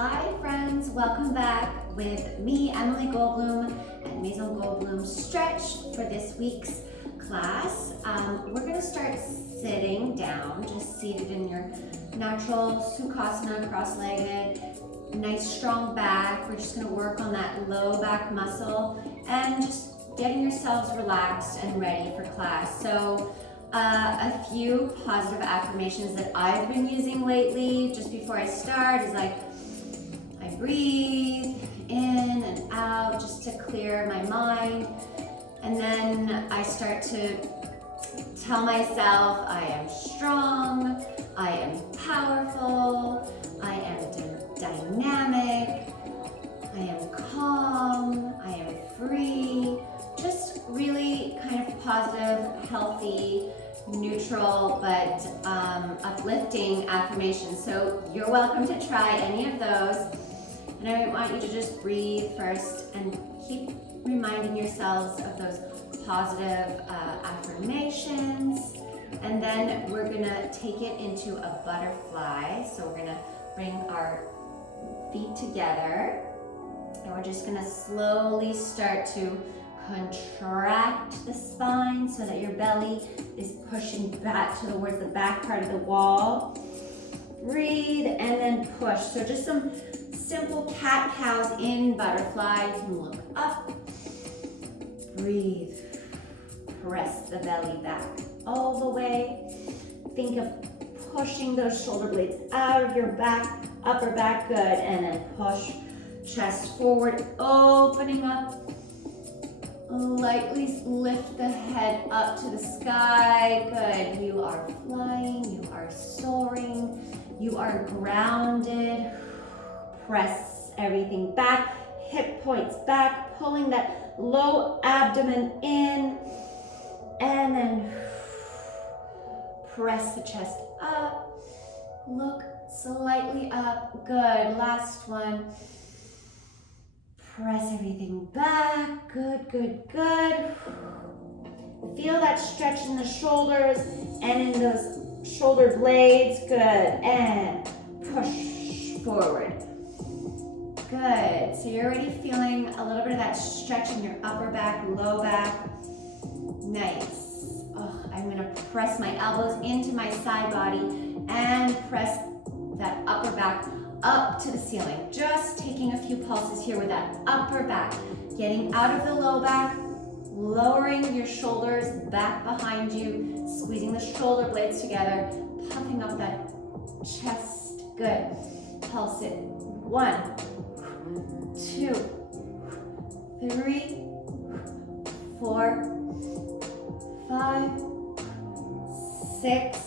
Hi friends, welcome back with me, Emily Goldblum at Maison Goldblum Stretch for this week's class. We're going to start sitting down, just seated in your natural Sukhasana, cross-legged, nice strong back. We're just going to work on that low back muscle and just getting yourselves relaxed and ready for class. So a few positive affirmations that I've been using lately just before I start is like, I breathe in and out just to clear my mind. And then I start to tell myself I am strong, I am powerful, I am dynamic, I am calm, I am free. Just really kind of positive, healthy, neutral, but uplifting affirmations. So you're welcome to try any of those. And I want you to just breathe first and keep reminding yourselves of those positive affirmations. And then we're gonna take it into a butterfly. So we're gonna bring our feet together and we're just gonna slowly start to contract the spine so that your belly is pushing back towards the back part of the wall. Breathe and then push. So just some simple cat-cows in butterfly. You can look up, breathe, press the belly back all the way. Think of pushing those shoulder blades out of your back, upper back, good, and then push, chest forward, opening up. Lightly lift the head up to the sky, good. You are flying, you are soaring, you are grounded. Press everything back, hip points back, pulling that low abdomen in, and then press the chest up, look slightly up, good. Last one. Press everything back, good, good, good. Feel that stretch in the shoulders and in those shoulder blades, good. And push forward. Good, so you're already feeling a little bit of that stretch in your upper back, low back. Nice. Oh, I'm gonna press my elbows into my side body and press that upper back up to the ceiling. Just taking a few pulses here with that upper back. Getting out of the low back, lowering your shoulders back behind you, squeezing the shoulder blades together, puffing up that chest. Good. Pulse it. 1, 2, 3, 4, 5, 6,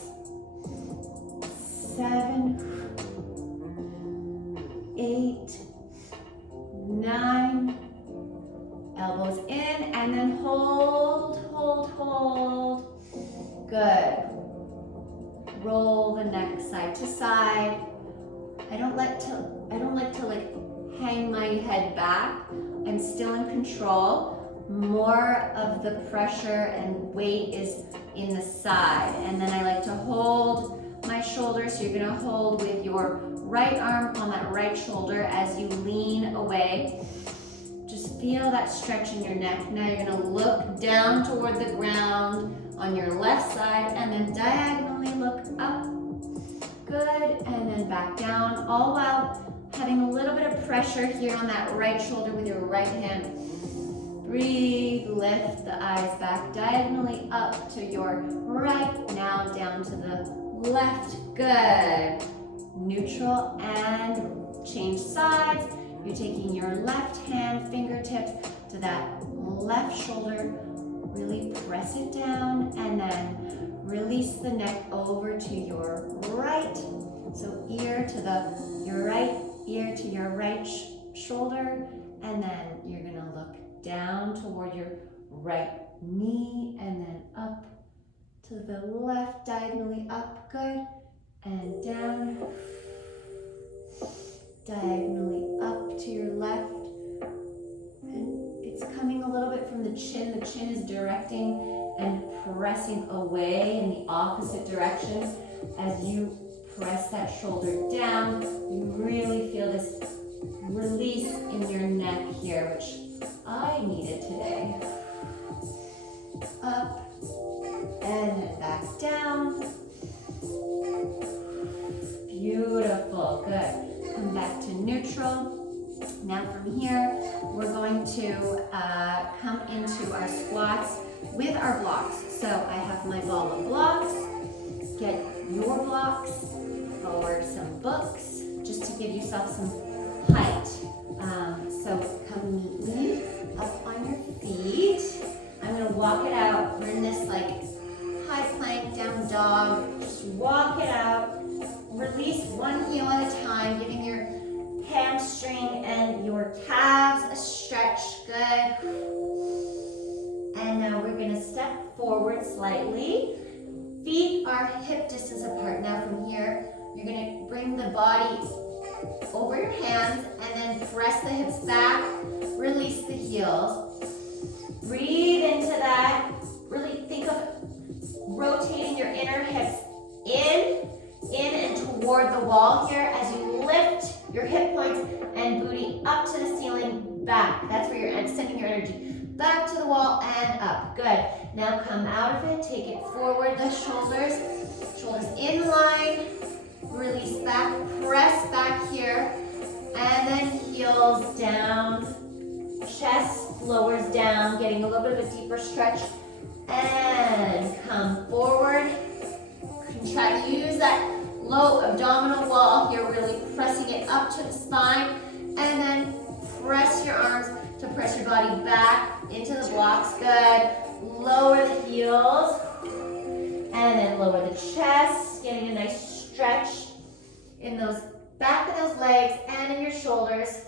7, 8, 9, elbows in, and then hold, hold, hold. Good. Roll the neck side to side. I don't like to like hang my head back. I'm still in control. More of the pressure and weight is in the side. And then I like to hold my shoulders. So you're gonna hold with your right arm on that right shoulder as you lean away. Just feel that stretch in your neck. Now you're gonna look down toward the ground on your left side and then diagonally look up. Good, and then back down, all while having a little bit of pressure here on that right shoulder with your right hand. Breathe, lift the eyes back diagonally up to your right, now down to the left, good. Neutral and change sides. You're taking your left hand fingertips to that left shoulder. Really press it down and then release the neck over to your right. So ear to your right ear to your right shoulder, and then you're gonna look down toward your right knee and then up to the left, diagonally up, good. And down, diagonally up to your left. And it's coming a little bit from the chin. The chin is directing and pressing away in the opposite directions as you Press that shoulder down. You really feel this release in your neck here, which I needed today. Up and then back down. Beautiful, good. Come back to neutral. Now from here, we're going to come into our squats with our blocks. So I have my ball of blocks. Get your blocks, forward some books, just to give yourself some height. So come meet me up on your feet. I'm gonna walk it out. We're in this like high plank, down dog. Just walk it out. Release one heel at a time, giving your hamstring and your calves a stretch. Good. And now we're gonna step forward slightly. Feet are hip distance apart. Now from here, you're gonna bring the body over your hands and then press the hips back, release the heels. Breathe into that. Really think of rotating your inner hips in and toward the wall here as you lift your hip points and booty up to the ceiling, back. That's where you're sending your energy. Back to the wall and up. Good. Now come out of it. Take it forward, the shoulders. Shoulders in line. Release back. Press back here. And then heels down. Chest lowers down, getting a little bit of a deeper stretch. And come forward. Try to use that low abdominal wall here, really pressing it up to the spine. And then press your arms to press your body back into the blocks. Good. Lower the heels. And then lower the chest, getting a nice stretch in those back of those legs and in your shoulders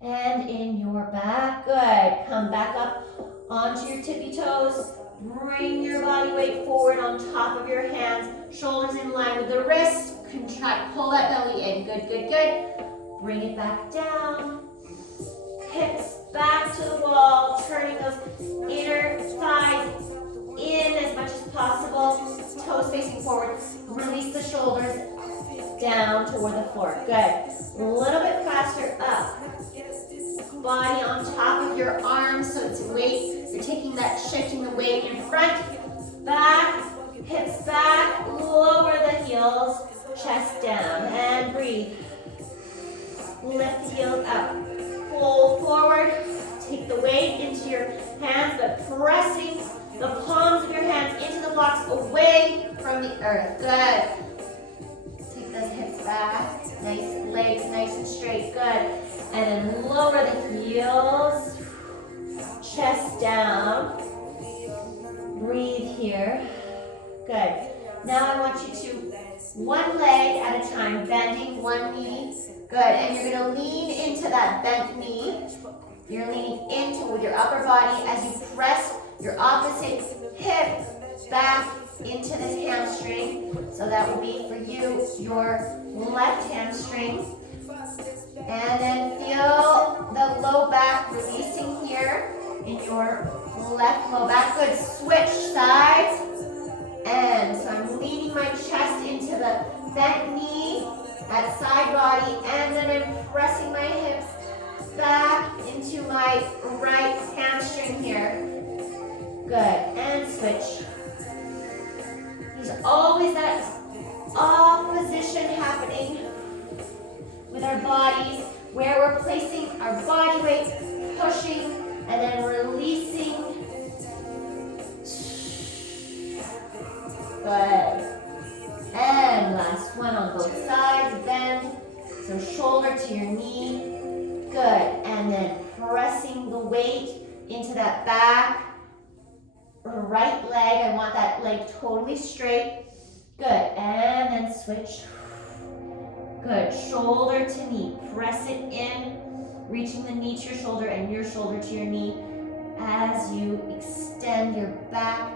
and in your back. Good. Come back up onto your tippy toes. Bring your body weight forward on top of your hands. Shoulders in line with the wrists. Contract, pull that belly in. Good, good, good. Bring it back down. Hips back to the wall. Turning those inner thighs in as much as possible. Toes facing forward. Release the shoulders down toward the floor. Good. A little bit faster up. Body on top of your arms, so it's weight. You're taking that, shifting the weight in front, back, hips back, lower the heels, chest down, and breathe. Lift the heels up. Pull forward. Take the weight into your hands, but pressing the palms of your hands into the blocks away from the earth. Good. Take those hips back. Nice legs, nice and straight. Good. And then lower the heels, chest down. Breathe here. Good. Now I want you to, one leg at a time, bending one knee. Good. And you're going to lean into that bent knee. You're leaning into with your upper body as you press your opposite hip back into this hamstring. So that will be for you, your left hamstring. And then feel the low back releasing here in your left low back. Good. Switch sides. And so I'm leaning my chest into the bent knee, that side body, and then I'm pressing my hips back into my right hamstring here. Good. And switch. There's always that opposition happening with our bodies, where we're placing our body weight, pushing, and then releasing. Good. And last one on both sides, bend. So shoulder to your knee. Good. And then pressing the weight into that back right leg. I want that leg totally straight. Good. And then switch. Good. Shoulder to knee. Press it in. Reaching the knee to your shoulder and your shoulder to your knee as you extend your back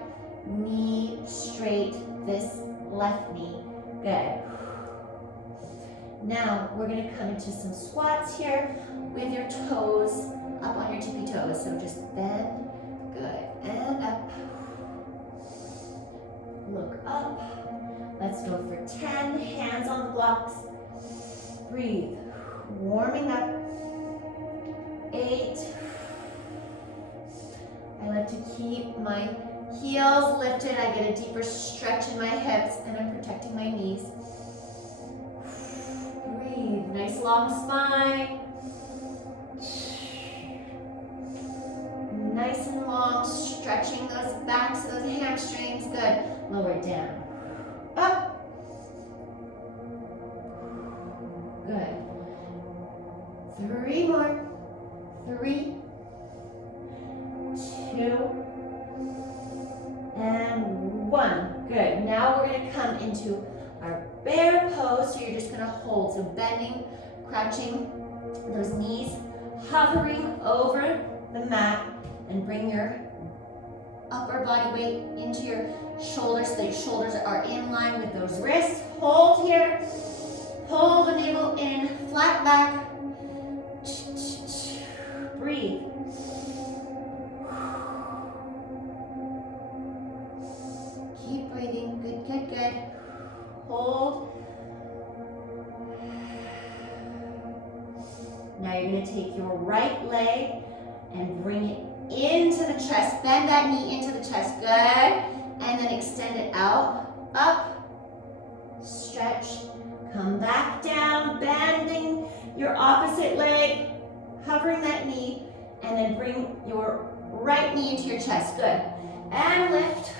knee straight, this left knee. Good. Now we're going to come into some squats here with your toes up on your tippy toes. So just bend. Good. And up. Look up. Let's go for 10. Hands on the blocks. Breathe. Warming up. 8. I like to keep my heels lifted. I get a deeper stretch in my hips and I'm protecting my knees. Breathe. Nice long spine. Nice and long, stretching those backs, those hamstrings. Good. Lower it down. Up. Good. 3 more. 3, 2, and 1. Good. Now we're going to come into our bear pose. So you're just going to hold. So bending, crouching, those knees hovering over the mat, and bring your upper body weight into your shoulders so that your shoulders are in line with those wrists. Hold here. Pull the navel in, flat back. Breathe. Keep breathing. Good, good, good. Hold. Now you're going to take your right leg and bring it into the chest. Bend that knee into the chest. Good. And then extend it out. Up. Stretch. Come back down. Bending your opposite leg. Hovering that knee. And then bring your right knee into your chest. Good. And lift.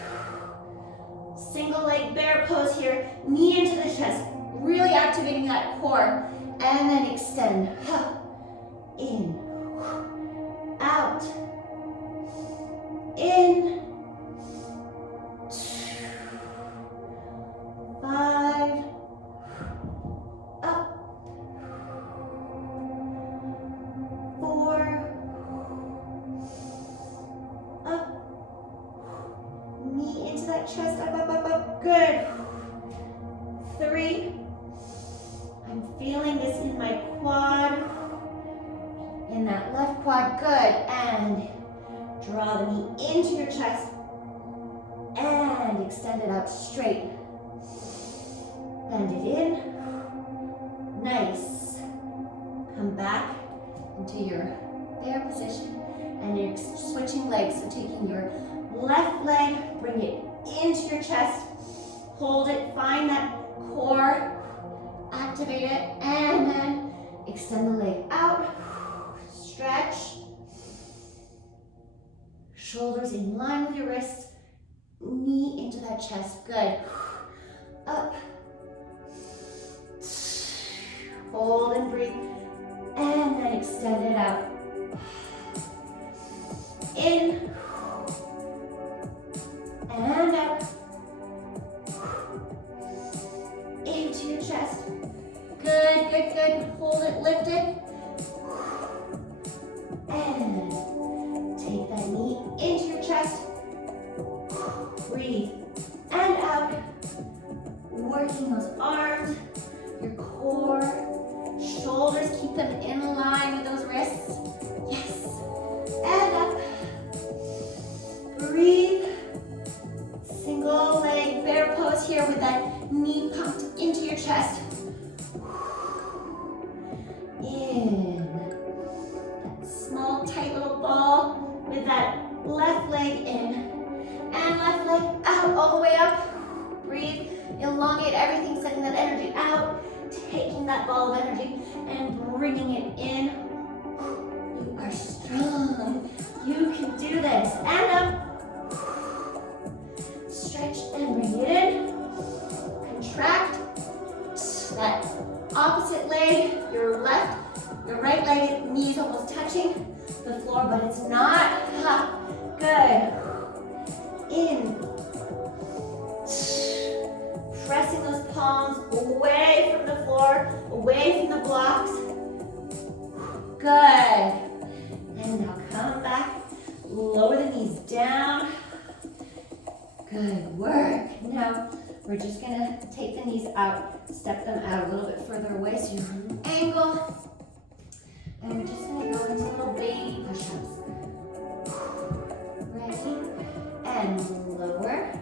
Single leg bear pose here. Knee into the chest. Really activating that core. And then extend. In. Out. In. 5. Up. 4. Up. Knee into that chest. Up, up, up, up. Good. 3. I'm feeling this in my quad. In that left quad. Good. And draw the knee into your chest and extend it out straight. Bend it in. Nice. Come back into your bear position and you're switching legs. So taking your left leg, bring it into your chest, hold it, find that core, activate it, and then extend the leg out, stretch. Shoulders in line with your wrists, knee into that chest. Good. Up. Hold and breathe. And then extend it out. In. And out. Into your chest. Good, good, good. Hold it, lift it. And take that knee into your chest. Breathe. And out. Working those arms, your core, shoulders, keep them in line with those wrists. Yes. And up. Breathe. Single leg bear pose here with that knee pumped into your chest. In. That small, tight little ball with that left leg in. And left leg out all the way up. Breathe. Elongate everything, sending that energy out. Taking that ball of energy and bringing it in. You are strong. You can do this. And up. Stretch and bring it in. Contract. That opposite leg, your right leg, knees almost touching the floor, but it's not. Good. In. Pressing those palms away from the floor, away from the blocks. Good. And now come back. Lower the knees down. Good work. Now we're just going to take the knees out, step them out a little bit further away so you're on an angle. And we're just going to go into little baby push-ups. Ready? And lower.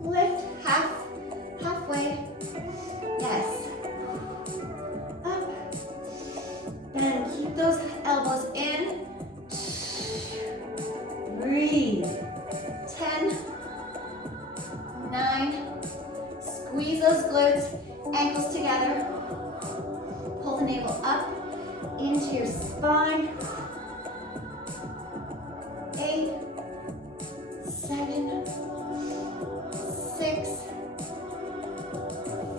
Lift halfway. Yes. glutes, ankles together. Pull the navel up into your spine. 8, 7, 6,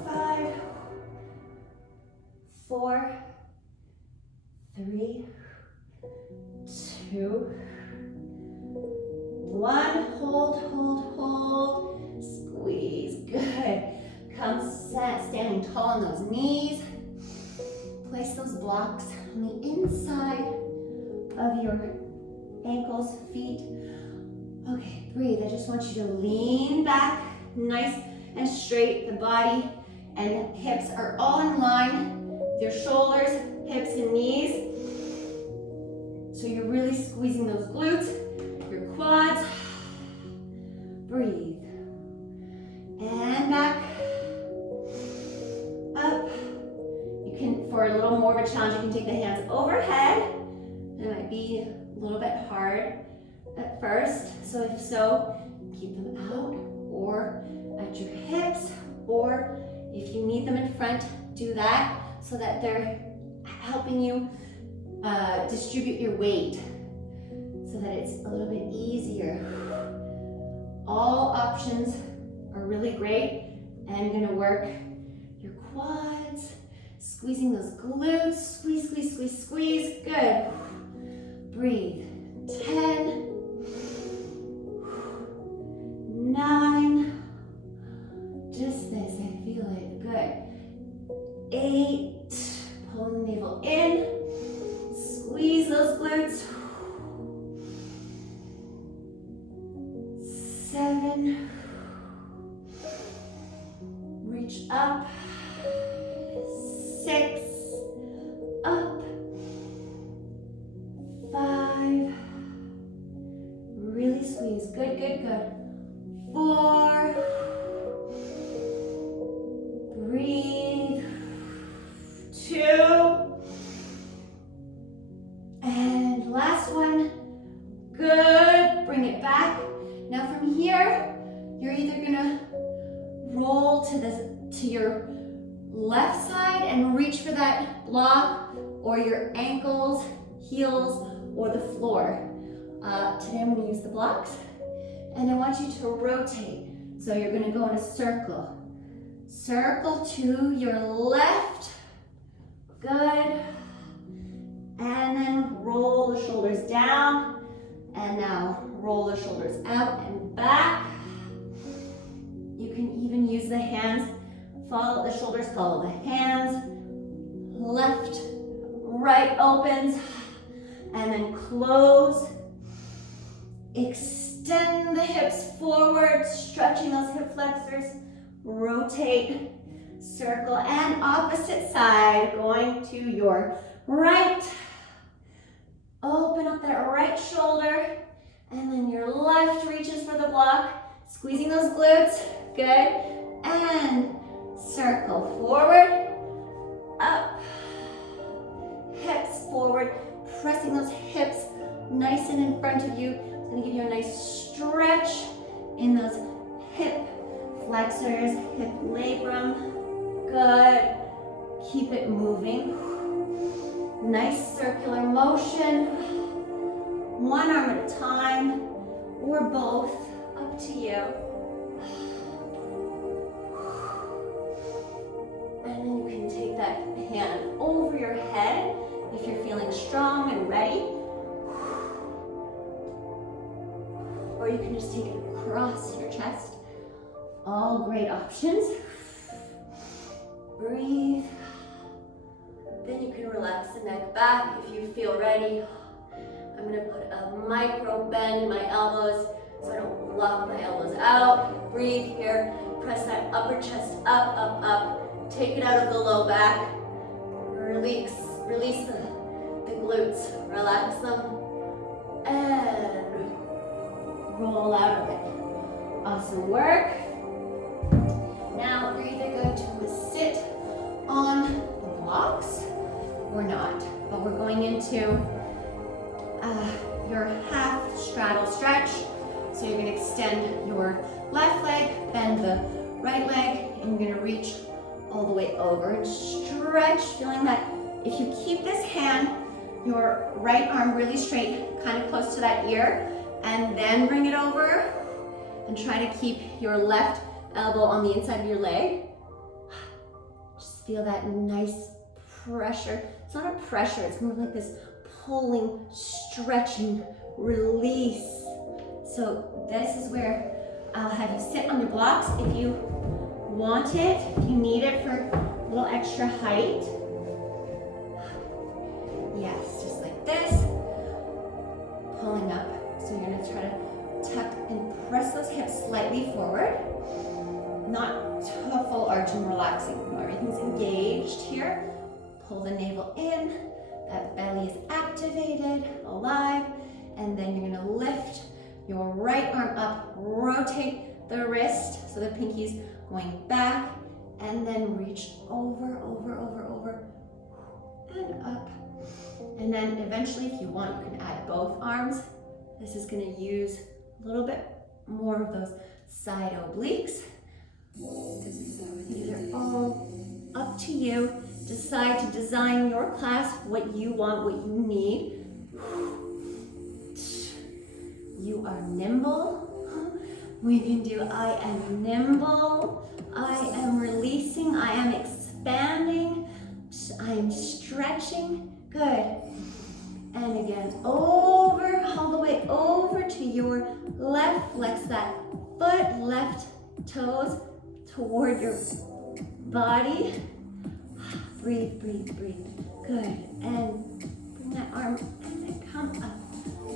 5, 4, 3, 2, 1. Hold, hold, hold. Squeeze. Good. Come standing tall on those knees. Place those blocks on the inside of your ankles, feet. Okay, breathe. I just want you to lean back, nice and straight. The body and hips are all in line with your shoulders, hips, and knees. So you're really squeezing those glutes, your quads. Breathe. And back, up. You can, for a little more of a challenge, you can take the hands overhead. It might be a little bit hard at first, so if so, keep them out or at your hips, or if you need them in front, do that so that they're helping you distribute your weight so that it's a little bit easier. All options are really great and gonna work your quads, squeezing those glutes, squeeze, squeeze, squeeze, squeeze. Good. Breathe. 10, 9, just this, I feel it. Good. 8, pull the navel in, squeeze those glutes. 7, reach up. 6, up. 5, really squeeze. Good, good, good. 4, breathe. 2, and last one. Good, bring it back. Now from here, you're either gonna roll to your left side and reach for that block, or your ankles, heels, or the floor. Today I'm gonna use the blocks, and I want you to rotate. So you're gonna go in a circle. Circle to your left. Good. And then roll the shoulders down. And now roll the shoulders out and back. You can even use the hands. Follow the shoulders, follow the hands. Left, right opens. And then close. Extend the hips forward, stretching those hip flexors. Rotate, circle, and opposite side, going to your right. Open up that right shoulder, and then your left reaches for the block, squeezing those glutes. Good. And circle forward, up, hips forward, pressing those hips nice and in front of you. It's going to give you a nice stretch in those hip flexors, hip labrum. Good. Keep it moving. Nice circular motion. One arm at a time, or both, up to you. And then you can take that hand over your head if you're feeling strong and ready. Or you can just take it across your chest. All great options. Breathe. Then you can relax the neck back if you feel ready. I'm gonna put a micro bend in my elbows so I don't lock my elbows out. Breathe here. Press that upper chest up, up, up. Take it out of the low back. Release the glutes. Relax them. And roll out of it. Awesome work. Now we're either going to sit on the blocks or not, but we're going into your half straddle stretch. So you're going to extend your left leg, bend the right leg, and you're going to reach all the way over and stretch, feeling that if you keep this hand, your right arm really straight, kind of close to that ear, and then bring it over and try to keep your left elbow on the inside of your leg. Just feel that nice pressure. It's not a pressure, it's more like this pulling, stretching, release. So this is where I'll have you sit on your blocks if you want it, if you need it for a little extra height. Yes, just like this. Pulling up. So you're gonna try to tuck and press those hips slightly forward. Not to a full arch and relaxing. Everything's engaged here. Pull the navel in. That belly is activated, alive. And then you're gonna lift your right arm up, rotate the wrist so the pinky's going back, and then reach over, and up. And then eventually, if you want, you can add both arms. This is gonna use a little bit more of those side obliques. These are all up to you. Decide to design your class what you want, what you need. You are nimble. We can do I am nimble, I am releasing, I am expanding, I am stretching. Good. And again, over, all the way over to your left. Flex that foot, left toes toward your body. Breathe, breathe, breathe. Good. And bring that arm and then come up.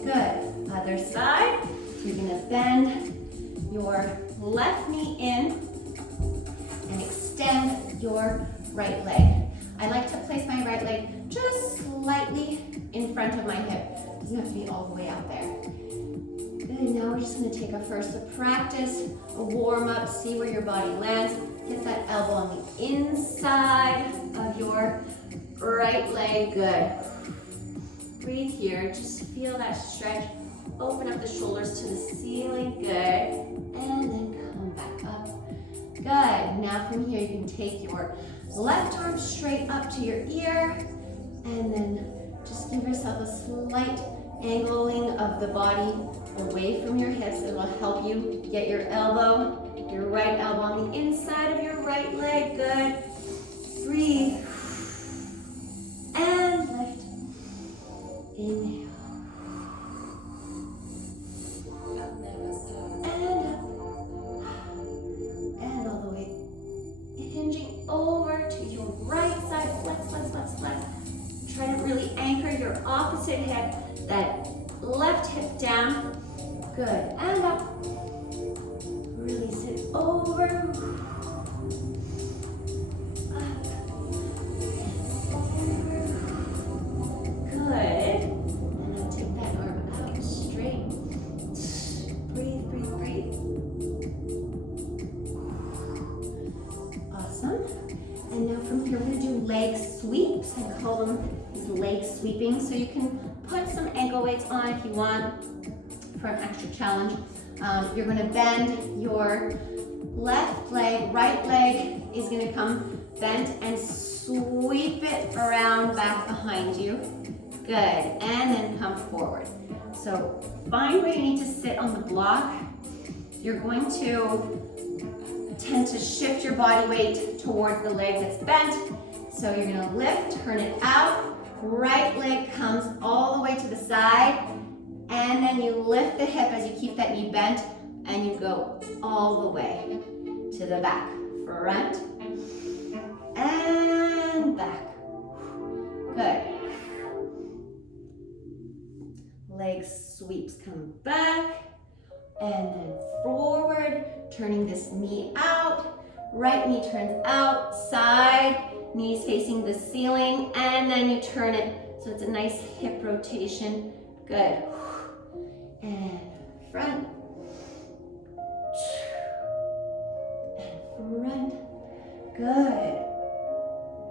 Good. Other side. You're gonna bend your left knee in and extend your right leg. I like to place my right leg just slightly in front of my hip. It doesn't have to be all the way out there. Good, now we're just gonna take a practice, a warm up, see where your body lands. Get that elbow on the inside of your right leg, good. Breathe here, just feel that stretch. Open up the shoulders to the ceiling, good. And then come back up, good. Now from here you can take your left arm straight up to your ear, and then just give yourself a slight angling of the body away from your hips. It will help you get your elbow, your right elbow on the inside of your right leg, good. Breathe, and lift. Inhale. And up. And all the way. Hinging over to your right side. Flex, flex, flex, flex. Try to really anchor your opposite hip, that left hip down. Good. And up. Release it over. Up. Over. Good. And now take that arm out straight. Breathe, breathe, breathe. Awesome. And now from here, we're going to do leg sweeps. I call them leg sweeping. So you can put some ankle weights on if you want for an extra challenge. You're going to bend your left leg, right leg is going to come bent and sweep it around back behind you. Good. And then come forward. So find where you need to sit on the block. You're going to tend to shift your body weight towards the leg that's bent. So you're going to lift, turn it out. Right leg comes all the way to the side. And then you lift the hip as you keep that knee bent, and you go all the way to the back. Front and back. Good. Leg sweeps, come back, and then forward, turning this knee out. Right knee turns out, side, knees facing the ceiling, and then you turn it so it's a nice hip rotation. Good. And front, and front, good,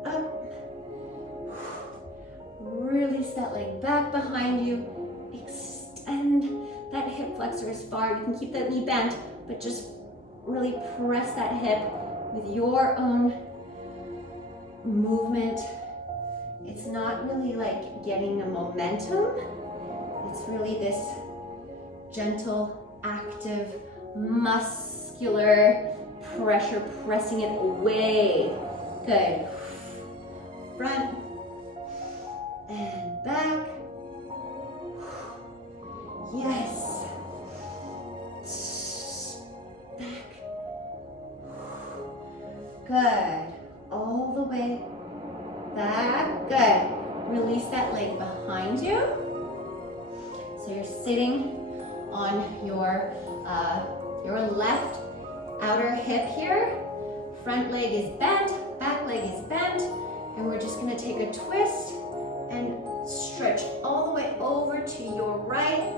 up, release that leg back behind you, extend that hip flexor as far, you can keep that knee bent, but just really press that hip with your own movement. It's not really like getting a momentum. It's really this gentle, active, muscular pressure, pressing it away. Good. Front and back. Yes. Back. Good. All the way back. Good. Release that leg behind you. So you're sitting on your left outer hip here. Front leg is bent, back leg is bent, and we're just gonna take a twist and stretch all the way over to your right.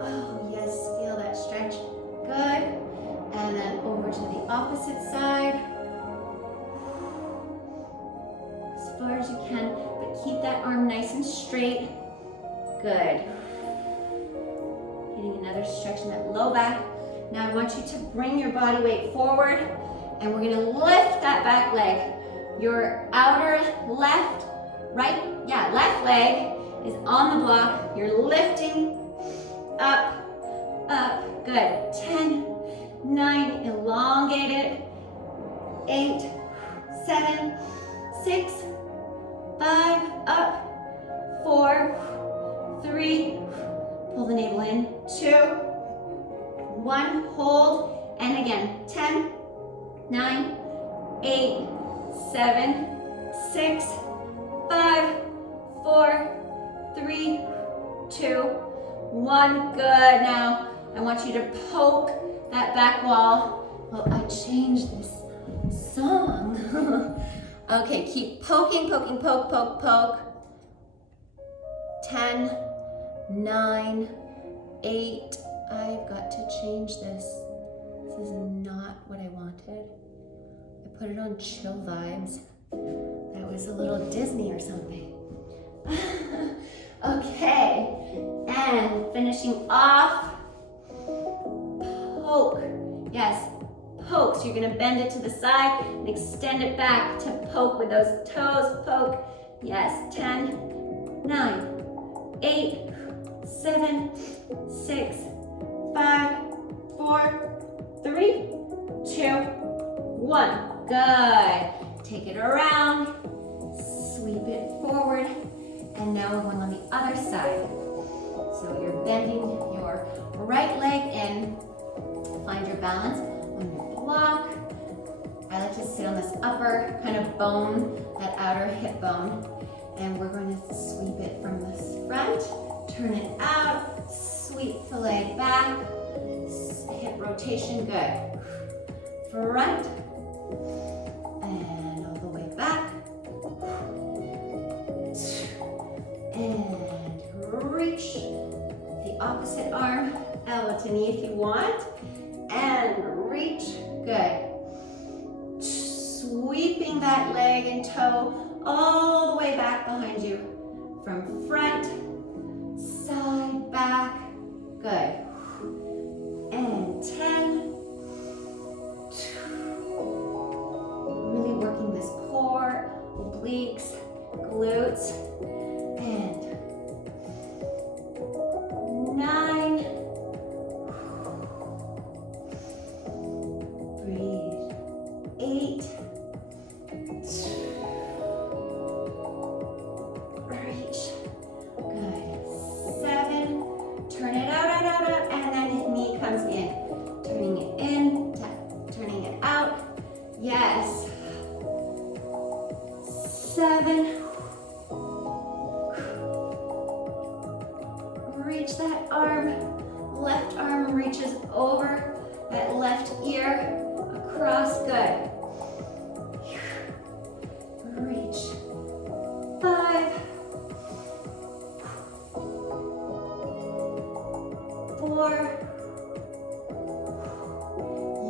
Oh yes, feel that stretch. Good. And then over to the opposite side. As far as you can, but keep that arm nice and straight. Good. Getting another stretch in that low back. Now I want you to bring your body weight forward, and we're gonna lift that back leg. Your outer left leg is on the block. You're lifting up, up, good. 10, 9, elongate it. 8, 7, 6, 5, up, 4, 3, pull the navel in, 2, 1, hold, and again, 10, 9, 8, 7, 6, 5, 4, 3, 2, 1. Good. Now I want you to poke that back wall. Well, I changed this song. Okay, keep poking, poking, poke, poke, poke. 10, 9, 8. I've got to change this. This is not what I wanted. I put it on chill vibes. That was a little Disney or something. Okay, and finishing off, poke. Yes, poke. So you're gonna bend it to the side and extend it back to poke with those toes. Poke. Yes, 10, 9, 8, 7, 6, 5, 4, 3, 2, 1. Good. Take it around, sweep it forward, and now we're going on the other side. So you're bending your right leg in. Find your balance on your block. I like to sit on this upper kind of bone, that outer hip bone, and we're going to sweep it from the front, turn it out, sweep the leg back, hip rotation, good. Front, and all the way back, and reach the opposite arm, elbow to knee if you want, and reach, good. Sweeping that leg and toe all the way back behind you, from front, side, back, good. And 10, really working this core, obliques, glutes, and 9, breathe, 8, reach, good, 7, turn it out, and then knee comes in, turning it in, turning it out, yes, 7, reach that arm, left arm reaches over that left ear, across, good, reach, 5, 4,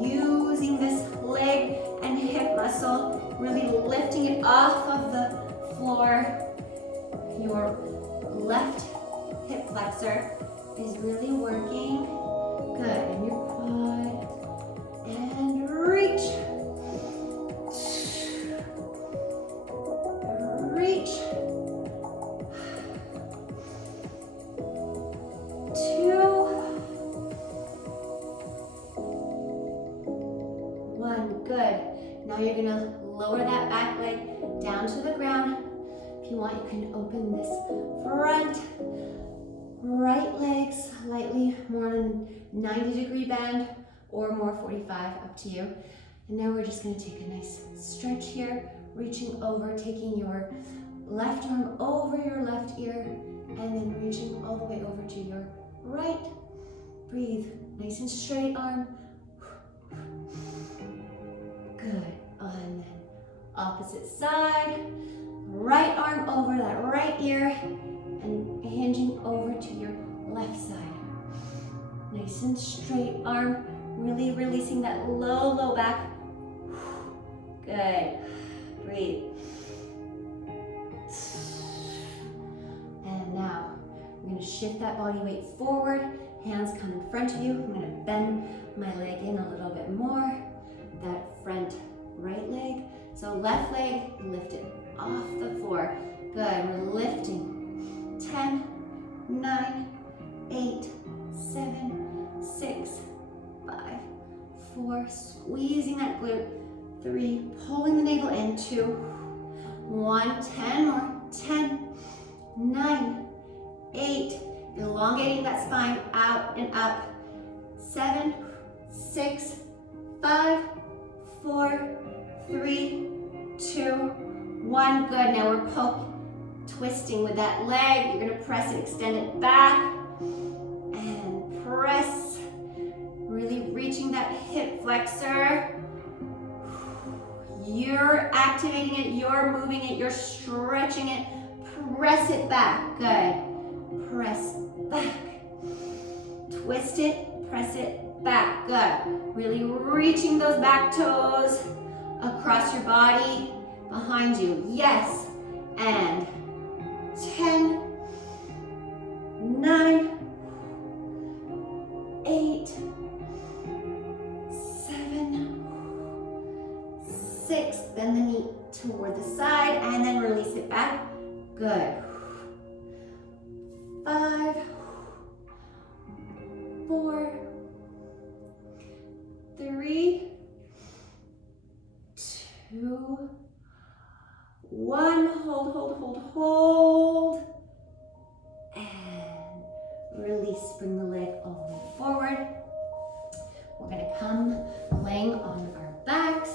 using this leg and hip muscle, really lifting it off of the floor. Your left hip flexor is really working. Good, and your quad, and reach. that back leg down to the ground. If you want, you can open this front right leg slightly more on a 90-degree bend or more 45, up to you. And now we're just gonna take a nice stretch here, reaching over, taking your left arm over your left ear, and then reaching all the way over to your right. Breathe, nice and straight arm. Good, and then opposite side. Right arm over that right ear, and hinging over to your left side. Nice and straight arm, really releasing that low back. Good, breathe. And now, I'm gonna shift that body weight forward, hands come in front of you. I'm gonna bend my leg in a little bit more, that front right leg. So left leg, lift it off the floor. Good, we're lifting. 10, 9, 8, 7, 6, 5, 4, squeezing that glute. 3, pulling the navel in. 2, 1, 10 more. 10, 9, 8, elongating that spine out and up. 7, 6, 5, 4, 3, 2, 1. Good, now we're twisting with that leg. You're gonna press it, extend it back, and press. Really reaching that hip flexor. You're activating it, you're moving it, you're stretching it. Press it back, good. Press back. Twist it, press it back, good. Really reaching those back toes across your body, behind you, yes. And 10, 9, 8, 7, 6, bend the knee toward the side and then release it back. Good. 5, 4, 3, 2, 1. Hold. And release, bring the leg all the way forward. We're gonna come laying on our backs.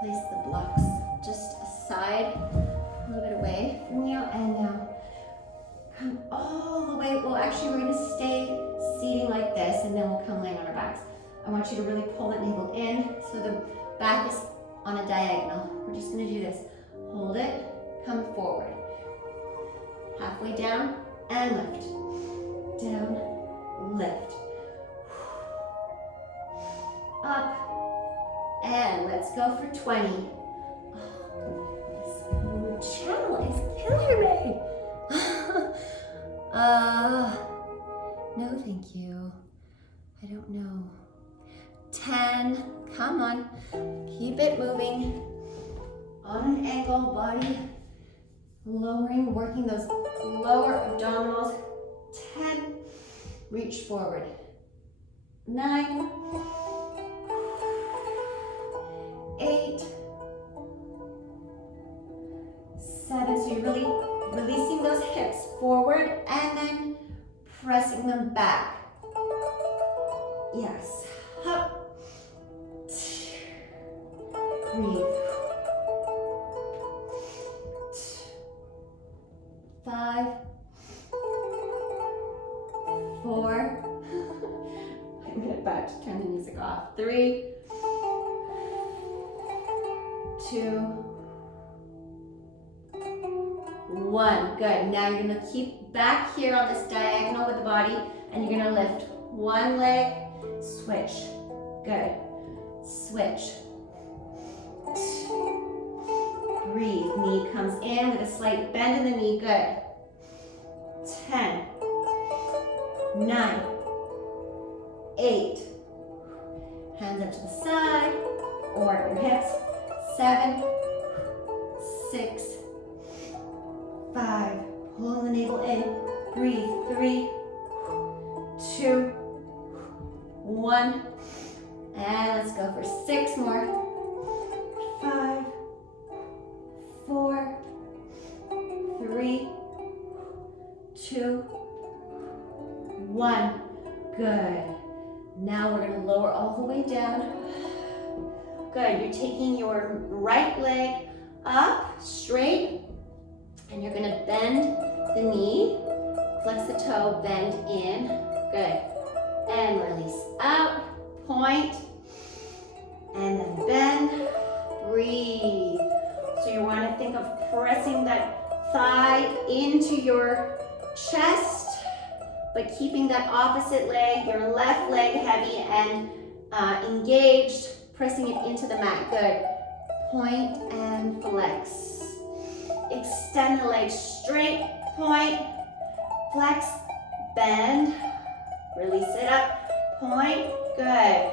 Place the blocks just aside, a little bit away from you, and now come all the way. Well, actually, we're gonna stay seating like this, and then we'll come laying on our backs. I want you to really pull that navel in, so the back is on a diagonal. We're just gonna do this. Hold it, come forward. Halfway down, and lift. Down, lift. Up, and let's go for 20. Oh, this channel is killing me. No thank you. I don't know. 10, come on. Keep it moving. On an angle, body lowering, working those lower abdominals. 10, reach forward. 9, 8, 7, so you're really releasing those hips forward and then pressing them back. Yes, up, breathe. 5, 4, I'm about to turn the music off. 3, 2, 1. Good. Now you're going to keep back here on this diagonal with the body, and you're going to lift one leg, switch. Good. Switch. Breathe. Knee comes in with a slight bend in the knee. Good. 10, 9, 8. Hands up to the side or at your hips. 7, 6, 5. Pull the navel in. Breathe. 3, 2, 1. And let's go for 6 more. 2, 1. Good. Now we're going to lower all the way down. Good. You're taking your right leg up straight, and you're going to bend the knee, flex the toe, bend in. Good. And release out, point, and then bend, breathe. So you want to think of pressing that thigh into your chest, but keeping that opposite leg, your left leg heavy and engaged, pressing it into the mat. Good. Point and flex. Extend the leg straight, point, flex, bend, release it up, point, good.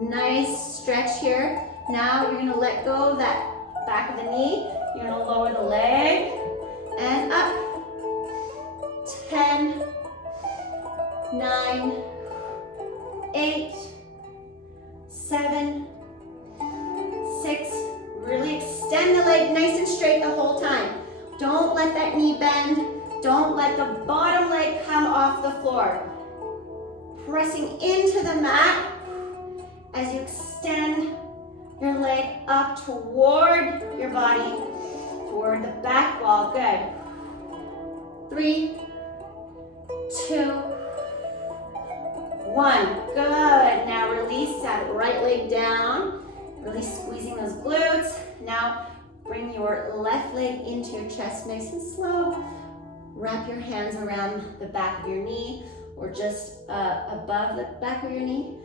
Nice stretch here. Now you're going to let go of that back of the knee. You're going to lower the leg and up. 10, 9, 8, 7, 6. Really extend the leg nice and straight the whole time. Don't let that knee bend. Don't let the bottom leg come off the floor. Pressing into the mat as you extend your leg up toward your body, toward the back wall. Good. 3, 2, 1. Good. Now release that right leg down. Really squeezing those glutes. Now bring your left leg into your chest nice and slow. Wrap your hands around the back of your knee or just above the back of your knee.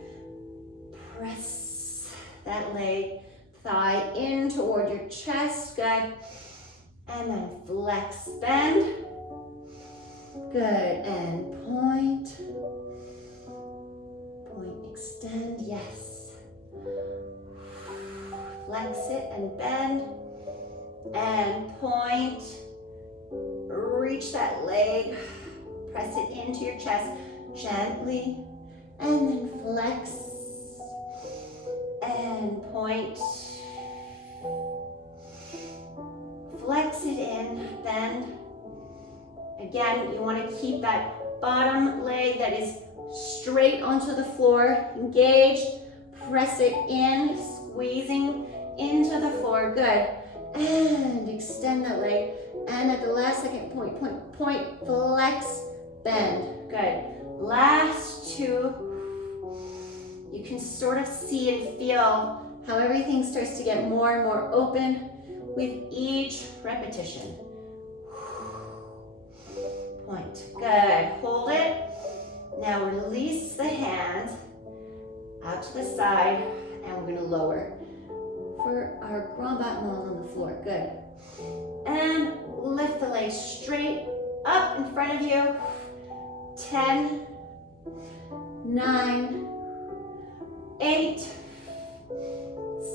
Press that leg, thigh in toward your chest. Good. And then flex, bend. Good. And point. Point, extend. Yes. Flex it and bend. And point. Reach that leg. Press it into your chest gently. And then flex. And point. Flex it in, bend. Again, you want to keep that bottom leg that is straight onto the floor, engaged. Press it in, squeezing into the floor. Good. And extend that leg. And at the last second, point, flex, bend. Good. Last 2. You can sort of see and feel how everything starts to get more and more open with each repetition. Point. Good. Hold it. Now release the hand out to the side, and we're going to lower for our grand battement on the floor. Good. And lift the legs straight up in front of you. 10, 9, 8,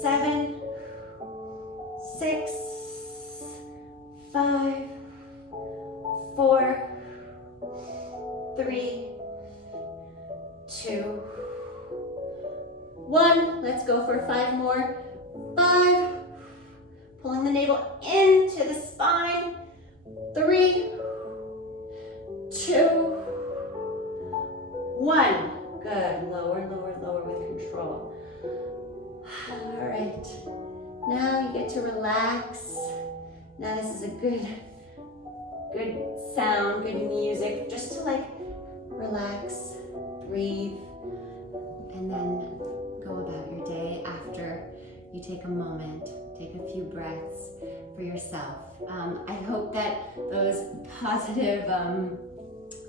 7, 6, 5, 4, 3, 2, 1. Let's go for 5 more. 5. Pulling the navel into the spine. 3, 2, 1. Good. Lower, lower, lower with control. All right. Now you get to relax. Now this is a good sound, good music, just to like relax, breathe, and then go about your day after you take a moment, take a few breaths for yourself. I hope that those positive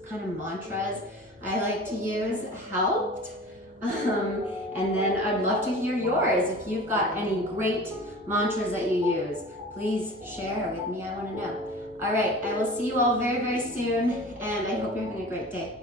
kind of mantras I like to use helped. And then I'd love to hear yours. If you've got any great mantras that you use, please share with me. I want to know. All right, I will see you all very, very soon, and I hope you're having a great day.